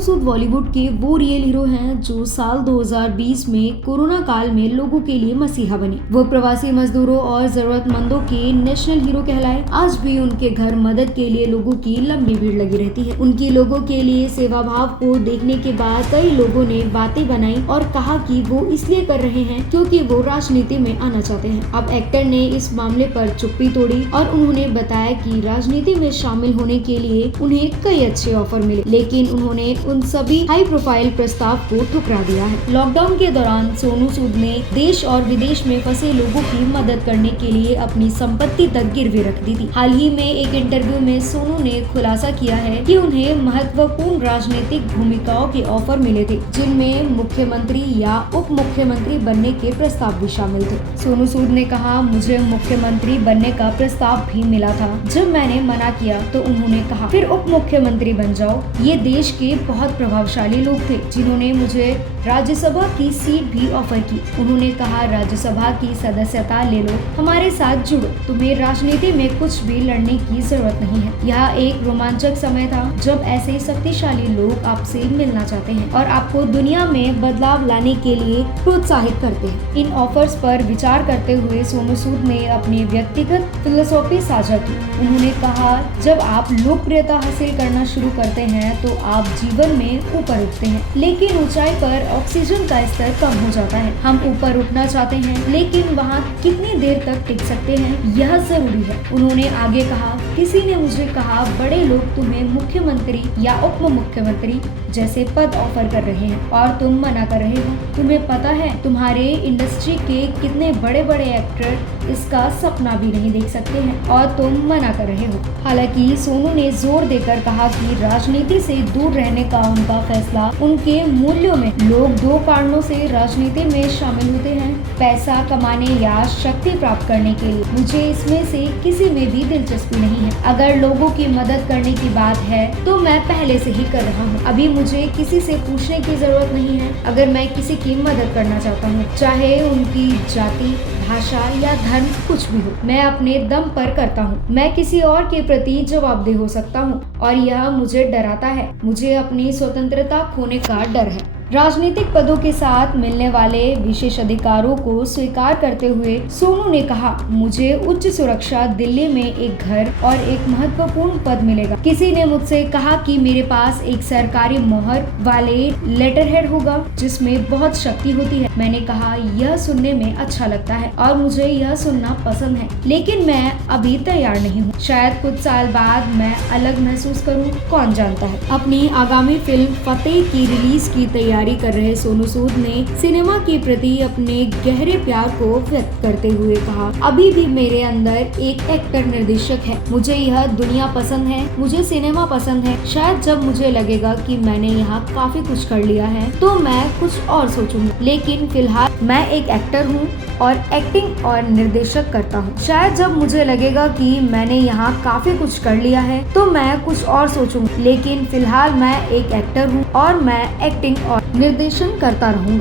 सूद बॉलीवुड के वो real hero हैं जो साल 2020 में कोरोना काल में लोगों के लिए मसीहा बने। वो प्रवासी मजदूरों और जरूरतमंदों के नेशनल हीरो कहलाए। आज भी उनके घर मदद के लिए लोगों की लंबी भीड़ लगी रहती है। उनकी लोगों के लिए सेवा भाव को देखने के बाद कई लोगों ने बातें बनाई और कहा कि वो इसलिए कर रहे हैं क्योंकि वो राजनीति में आना चाहते हैं। अब एक्टर ने इस मामले पर चुप्पी तोड़ी और उन्होंने बताया कि राजनीति में शामिल होने के लिए उन्हें कई अच्छे ऑफर मिले, लेकिन उन्होंने उन सभी हाई प्रोफाइल प्रस्ताव को ठुकरा दिया है। लॉकडाउन के दौरान सोनू सूद ने देश और विदेश में फंसे लोगों की मदद करने के लिए अपनी संपत्ति तक गिरवी रख दी थी। हाल ही में एक इंटरव्यू में सोनू ने खुलासा किया है कि उन्हें महत्वपूर्ण राजनीतिक भूमिकाओं के ऑफर मिले थे, जिनमें मुख्यमंत्री या उप मुख्यमंत्री बनने के प्रस्ताव भी शामिल थे। सोनू सूद ने कहा, मुझे मुख्यमंत्री बनने का प्रस्ताव भी मिला था। जब मैंने मना किया तो उन्होंने कहा फिर उप मुख्यमंत्री बन जाओ। ये देश के बहुत प्रभावशाली लोग थे जिन्होंने मुझे राज्यसभा की सीट भी ऑफर की। उन्होंने कहा, राज्यसभा की सदस्यता ले लो, हमारे साथ जुड़ो, तुम्हें राजनीति में कुछ भी लड़ने की जरूरत नहीं है। यह एक रोमांचक समय था जब ऐसे शक्तिशाली लोग आपसे मिलना चाहते हैं और आपको दुनिया में बदलाव लाने के लिए प्रोत्साहित करते हैं। इन ऑफर्स पर विचार करते हुए सोनू सूद ने अपनी व्यक्तिगत फिलोसॉफी साझा की। उन्होंने कहा, जब आप लोकप्रियता हासिल करना शुरू करते हैं तो आप जीवन में ऊपर उठते हैं, लेकिन ऊंचाई पर ऑक्सीजन का स्तर कम हो जाता है। हम ऊपर उठना चाहते हैं, लेकिन वहाँ कितनी देर तक टिक सकते हैं यह जरूरी है। उन्होंने आगे कहा, किसी ने मुझे कहा, बड़े लोग तुम्हें मुख्यमंत्री या उप मुख्यमंत्री जैसे पद ऑफर कर रहे हैं और तुम मना कर रहे हो। तुम्हें पता है तुम्हारे इंडस्ट्री के कितने बड़े बड़े एक्टर इसका सपना भी नहीं देख सकते हैं और तुम मना कर रहे हो। हालांकि सोनू ने जोर देकर कहा कि राजनीति से दूर रहने का उनका फैसला उनके मूल्यों में। लोग दो कारणों से राजनीति में शामिल होते हैं, पैसा कमाने या शक्ति प्राप्त करने के लिए। मुझे इसमें से किसी में भी दिलचस्पी नहीं है। अगर लोगों की मदद करने की बात है तो मैं पहले से ही कर रहा हूँ। अभी मुझे किसी से पूछने की जरूरत नहीं है। अगर मैं किसी की मदद करना चाहता हूँ, चाहे उनकी जाति, भाषा या धर्म कुछ भी हो, मैं अपने दम पर करता हूँ। मैं किसी और के प्रति जवाबदेह हो सकता हूँ और यह मुझे डराता है। मुझे अपनी स्वतंत्रता खोने का डर है। राजनीतिक पदों के साथ मिलने वाले विशेष अधिकारों को स्वीकार करते हुए सोनू ने कहा, मुझे उच्च सुरक्षा, दिल्ली में एक घर और एक महत्वपूर्ण पद मिलेगा। किसी ने मुझसे कहा कि मेरे पास एक सरकारी मोहर वाले लेटरहेड होगा जिसमें बहुत शक्ति होती है। मैंने कहा, यह सुनने में अच्छा लगता है और मुझे यह सुनना पसंद है, लेकिन मैं अभी तैयार नहीं हूँ। शायद कुछ साल बाद मैं अलग महसूस करूँ, कौन जानता है। अपनी आगामी फिल्म फतेह की रिलीज की तैयारी कर रहे सोनू सूद ने सिनेमा के प्रति अपने गहरे प्यार को व्यक्त करते हुए कहा, अभी भी मेरे अंदर एक एक्टर निर्देशक है। मुझे यह दुनिया पसंद है, मुझे सिनेमा पसंद है। शायद जब मुझे लगेगा कि मैंने यहाँ काफी कुछ कर लिया है तो मैं कुछ और सोचूंगा, लेकिन फिलहाल मैं एक एक्टर हूँ और एक्टिंग और निर्देशक करता हूँ। शायद जब मुझे लगेगा कि मैंने यहाँ काफी कुछ कर लिया है तो मैं कुछ और सोचूंगा, लेकिन फिलहाल मैं एक एक्टर हूँ और मैं एक्टिंग और निर्देशन करता रहूँगा।